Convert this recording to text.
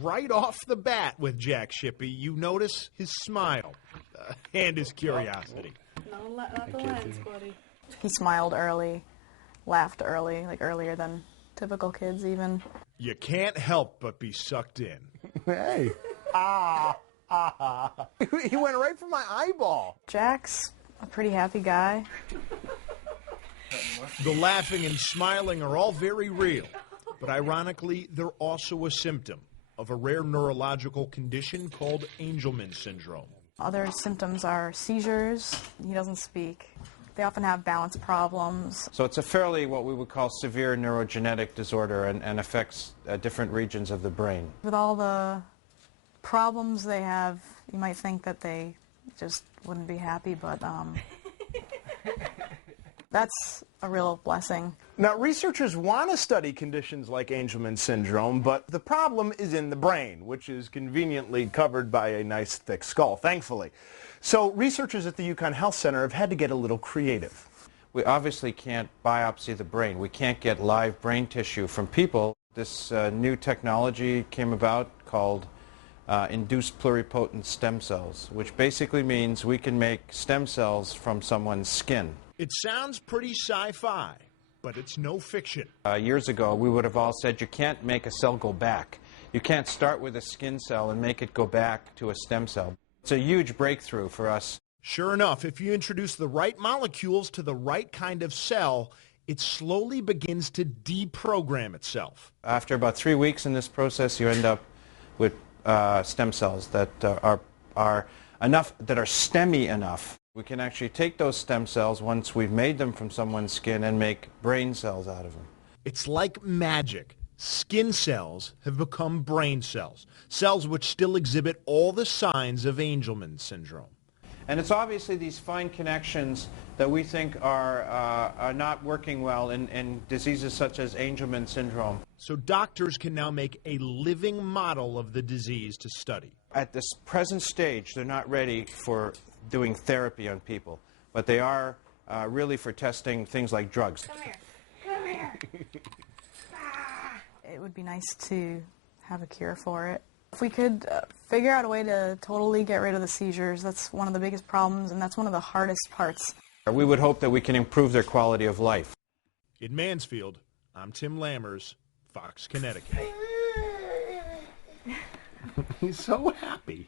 right off the bat with Jack Shippey, you notice his smile and his curiosity. No, not the lens, buddy. He smiled early, laughed early, like earlier than typical kids even. You can't help but be sucked in. Hey. He went right for my eyeball. Jack's a pretty happy guy. The laughing and smiling are all very real, but ironically, they're also a symptom of a rare neurological condition called Angelman syndrome. Other symptoms are seizures. He doesn't speak. They often have balance problems. So it's a fairly what we would call severe neurogenetic disorder and affects different regions of the brain. With all the problems they have, you might think that they just wouldn't be happy, but that's a real blessing. Now, researchers want to study conditions like Angelman syndrome, but the problem is in the brain, which is conveniently covered by a nice thick skull, thankfully. So researchers at the UConn Health Center have had to get a little creative. We obviously can't biopsy the brain. We can't get live brain tissue from people. This new technology came about called induced pluripotent stem cells, which basically means we can make stem cells from someone's skin. It sounds pretty sci-fi, but it's no fiction. Years ago, we would have all said you can't make a cell go back. You can't start with a skin cell and make it go back to a stem cell. It's a huge breakthrough for us. Sure enough, if you introduce the right molecules to the right kind of cell, it slowly begins to deprogram itself. After about 3 weeks in this process, you end up with stem cells that are enough, that are stemmy enough. We can actually take those stem cells once we've made them from someone's skin and make brain cells out of them. It's like magic. Skin cells have become brain cells, cells which still exhibit all the signs of Angelman syndrome. And it's obviously these fine connections that we think are not working well in diseases such as Angelman syndrome. So doctors can now make a living model of the disease to study. At this present stage, they're not ready for doing therapy on people, but they are really for testing things like drugs. Come here. Come here. It would be nice to have a cure for it. If we could figure out a way to totally get rid of the seizures, that's one of the biggest problems, and that's one of the hardest parts. We would hope that we can improve their quality of life. In Mansfield, I'm Tim Lammers, Fox, Connecticut. He's so happy.